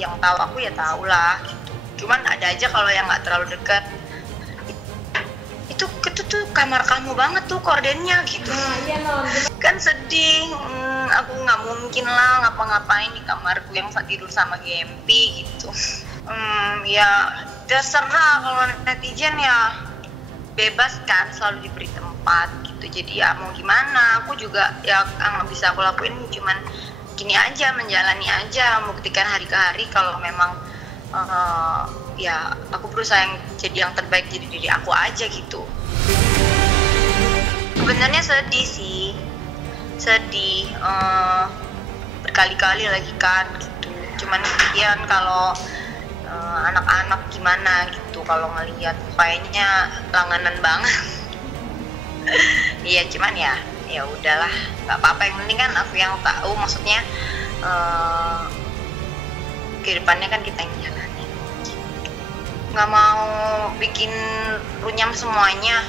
yang tahu aku ya tahu lah gitu. Cuman ada aja kalau yang nggak terlalu dekat. Itu tuh kamar kamu banget tuh kordennya gitu. Iya non. Kan sedih. Aku nggak mungkin lah ngapa-ngapain di kamarku yang tidur sama Gempi gitu. Ya terserah, kalau netizen ya bebas kan, selalu diberi tempat gitu. Jadi ya mau gimana, aku juga ya nggak bisa aku lakuin, cuman gini aja, menjalani aja, membuktikan hari ke hari kalau memang ya aku berusaha jadi yang terbaik, jadi diri aku aja gitu. Sebenarnya sedih sih, berkali-kali lagi kan gitu. Cuman kemudian kalau anak-anak gimana gitu kalau ngelihat kayaknya langganan banget. Iya, cuman ya udahlah, nggak apa-apa, yang penting kan aku yang tahu, maksudnya kehidupannya kan kita yang jalani. Nggak mau bikin runyam semuanya.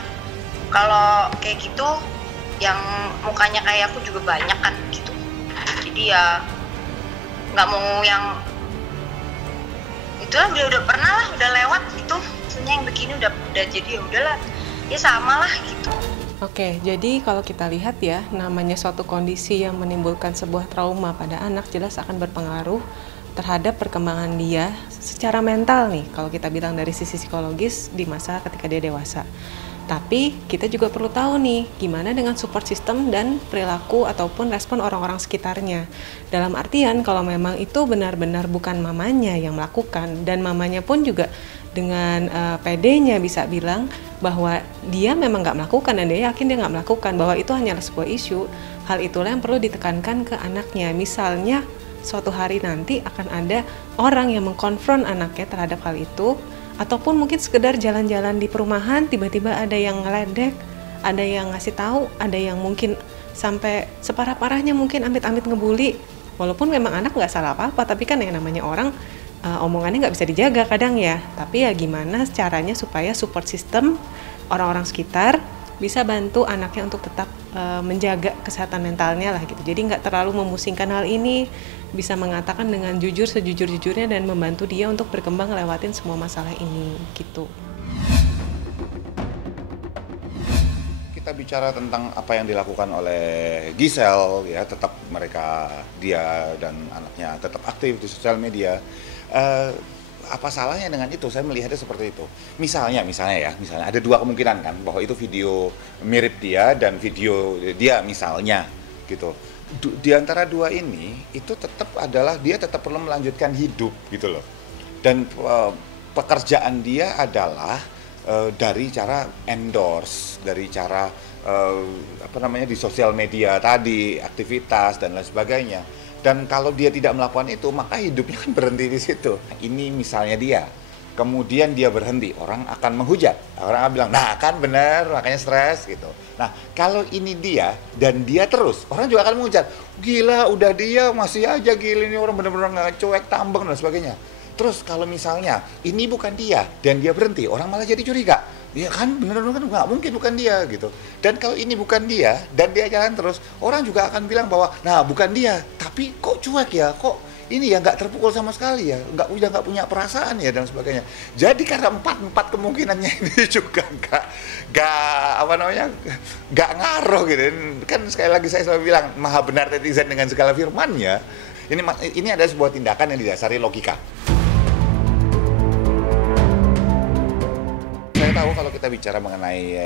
Kalau kayak gitu yang mukanya kayak aku juga banyak kan gitu. Jadi ya nggak mau yang itulah, udah pernah lah, udah lewat gitu. Maksudnya yang begini udah jadi ya udahlah, ya sama lah gitu. Oke, jadi kalau kita lihat ya, namanya suatu kondisi yang menimbulkan sebuah trauma pada anak jelas akan berpengaruh terhadap perkembangan dia secara mental nih, kalau kita bilang dari sisi psikologis di masa ketika dia dewasa. Tapi kita juga perlu tahu nih, gimana dengan support system dan perilaku ataupun respon orang-orang sekitarnya. Dalam artian kalau memang itu benar-benar bukan mamanya yang melakukan, dan mamanya pun juga dengan PD-nya bisa bilang bahwa dia memang nggak melakukan dan dia yakin dia nggak melakukan, bahwa itu hanyalah sebuah isu, hal itulah yang perlu ditekankan ke anaknya. Misalnya suatu hari nanti akan ada orang yang mengkonfront anaknya terhadap hal itu, ataupun mungkin sekedar jalan-jalan di perumahan tiba-tiba ada yang ngeledek, ada yang ngasih tahu, ada yang mungkin sampai separah-parahnya mungkin amit-amit ngebully, walaupun memang anak nggak salah apa-apa, tapi kan yang namanya orang omongannya nggak bisa dijaga kadang ya. Tapi ya gimana caranya supaya support system orang-orang sekitar bisa bantu anaknya untuk tetap menjaga kesehatan mentalnya lah gitu. Jadi nggak terlalu memusingkan hal ini, bisa mengatakan dengan jujur sejujur-jujurnya dan membantu dia untuk berkembang ngelewatin semua masalah ini gitu. Kita bicara tentang apa yang dilakukan oleh Giselle, ya tetap dia dan anaknya tetap aktif di sosial media. Apa salahnya dengan itu? Saya melihatnya seperti itu. Misalnya ada dua kemungkinan kan, bahwa itu video mirip dia dan video dia misalnya gitu. Di antara dua ini itu tetap adalah dia tetap perlu melanjutkan hidup gitu loh. Dan pekerjaan dia adalah dari cara endorse, dari cara di sosial media tadi, aktivitas dan lain sebagainya. Dan kalau dia tidak melakukan itu, maka hidupnya kan berhenti di situ. Ini misalnya dia, kemudian dia berhenti, orang akan menghujat. Orang akan bilang, nah kan benar, makanya stres gitu. Nah, kalau ini dia, dan dia terus, orang juga akan menghujat. Gila, udah dia, masih aja gila, ini orang benar-benar nggak cuek, tambang, dan sebagainya. Terus kalau misalnya, ini bukan dia, dan dia berhenti, orang malah jadi curiga. Ya kan benar-benar kan nggak mungkin bukan dia gitu. Dan kalau ini bukan dia dan dia jalan terus, orang juga akan bilang bahwa nah bukan dia, tapi kok cuek ya, kok ini ya nggak terpukul sama sekali ya, udah nggak punya perasaan ya dan sebagainya. Jadi karena empat kemungkinannya ini juga nggak ngaruh gitu. Kan sekali lagi saya selalu bilang maha benar netizen dengan segala firman-Nya. Ini adalah sebuah tindakan yang didasari logika. Tahu kalau kita bicara mengenai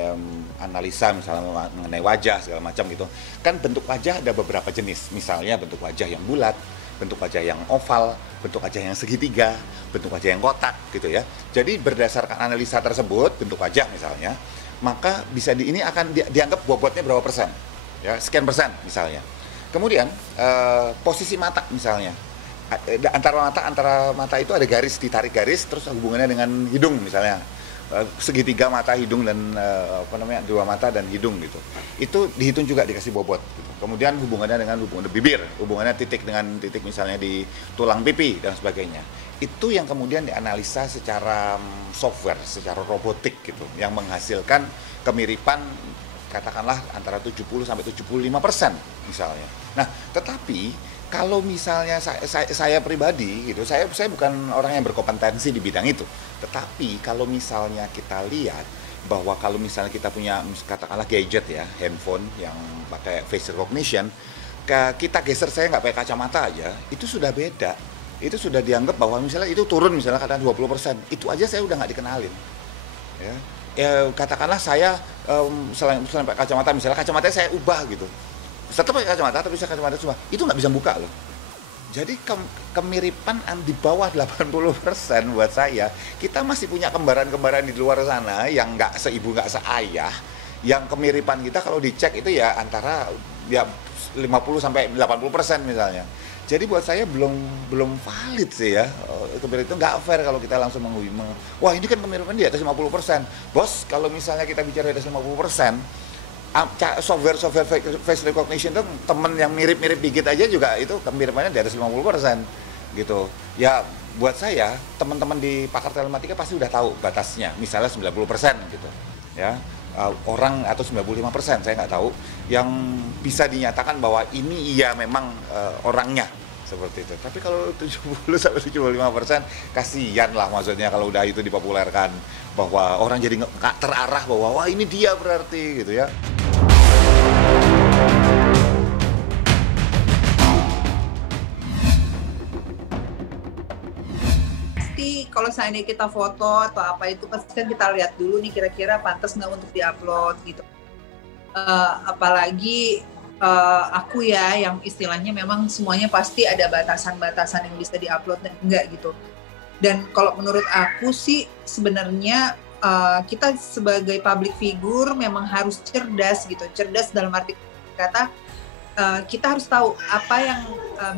analisa misalnya mengenai wajah segala macam gitu, kan bentuk wajah ada beberapa jenis. Misalnya bentuk wajah yang bulat, bentuk wajah yang oval, bentuk wajah yang segitiga, bentuk wajah yang kotak gitu ya. Jadi berdasarkan analisa tersebut bentuk wajah misalnya, maka ini akan dianggap bobotnya berapa persen ya, sekian persen misalnya. Kemudian posisi mata misalnya, antara mata itu ada garis, ditarik garis terus hubungannya dengan hidung misalnya. Segitiga mata, hidung dan dua mata dan hidung gitu. Itu dihitung juga, dikasih bobot gitu. Kemudian hubungannya dengan bibir, hubungannya titik dengan titik misalnya di tulang pipi dan sebagainya. Itu yang kemudian dianalisa secara software, secara robotik gitu, yang menghasilkan kemiripan katakanlah antara 70 sampai 75% misalnya. Nah, tetapi kalau misalnya saya pribadi gitu, saya bukan orang yang berkompetensi di bidang itu. Tetapi kalau misalnya kita lihat bahwa kalau misalnya kita punya katakanlah gadget ya, handphone yang pakai face recognition, kita geser, saya nggak pakai kacamata aja, itu sudah beda. Itu sudah dianggap bahwa misalnya itu turun misalnya katakan 20%, itu aja saya udah nggak dikenalin. Ya, katakanlah saya selain pakai kacamata, misalnya kacamata saya ubah gitu. Tetap pakai kacamata, tapi saya kacamata cuma itu nggak bisa buka loh. Jadi kemiripan di bawah 80% buat saya. Kita masih punya kembaran-kembaran di luar sana yang nggak seibu nggak seayah. Yang kemiripan kita kalau dicek itu ya antara ya 50 sampai 80% misalnya. Jadi buat saya belum valid sih ya. Kemiripan itu nggak fair kalau kita langsung wah ini kan kemiripan di atas 50%. Bos, kalau misalnya kita bicara di atas 50%, software face recognition itu temen yang mirip-mirip dikit aja juga itu kemiripannya di atas 50% gitu. Ya buat saya teman-teman di pakar telematika pasti udah tahu batasnya, misalnya 90% gitu ya. Orang atau 95% saya nggak tahu yang bisa dinyatakan bahwa ini iya memang orangnya seperti itu. Tapi kalau 70 sampai 75% kasihan lah, maksudnya kalau udah itu dipopulerkan bahwa orang jadi terarah bahwa wah ini dia berarti gitu ya. Kalau seandainya kita foto atau apa itu pasti kan kita lihat dulu nih kira-kira pantas nggak untuk diupload gitu. Apalagi aku ya yang istilahnya memang semuanya pasti ada batasan-batasan yang bisa diupload dan enggak gitu. Dan kalau menurut aku sih sebenarnya kita sebagai public figure memang harus cerdas gitu. Cerdas dalam arti kata kita harus tahu apa yang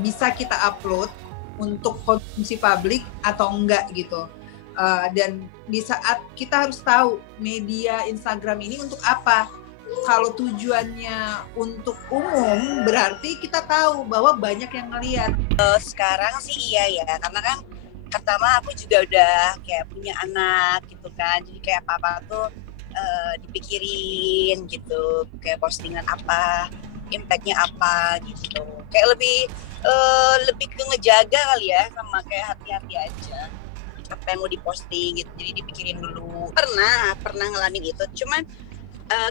bisa kita upload untuk konsumsi publik atau enggak gitu. Dan di saat kita harus tahu media Instagram ini untuk apa. Kalau tujuannya untuk umum berarti kita tahu bahwa banyak yang ngelihat. Sekarang sih iya ya, karena kan pertama aku juga udah kayak punya anak gitu kan. Jadi kayak apa-apa tuh dipikirin gitu, kayak postingan apa, impact-nya apa gitu. Kayak lebih ke ngejaga kali ya, sama kayak hati-hati aja apa yang mau diposting gitu, jadi dipikirin dulu. Pernah ngalamin itu, cuman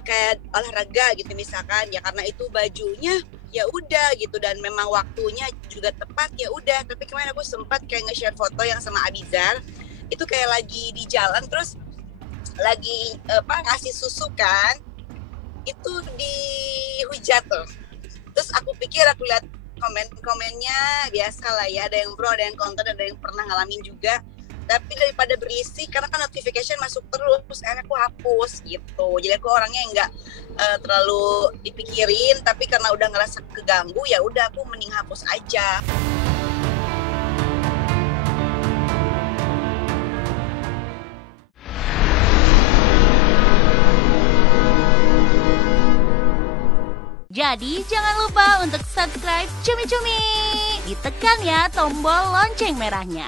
kayak olahraga gitu misalkan ya, karena itu bajunya ya udah gitu dan memang waktunya juga tepat ya udah. Tapi kemarin aku sempat kayak nge-share foto yang sama Abizar, itu kayak lagi di jalan terus lagi ngasih susu kan, itu dihujat tuh. Terus aku lihat komen-komennya biasa lah ya, ada yang pro, ada yang kontra, ada yang pernah ngalamin juga. Tapi daripada berisik, karena kan notification masuk terus, akhirnya aku hapus gitu. Jadi aku orangnya nggak terlalu dipikirin, tapi karena udah ngerasa keganggu, ya udah aku mending hapus aja. Jadi jangan lupa untuk subscribe Cumi Cumi. Ditekan ya tombol lonceng merahnya.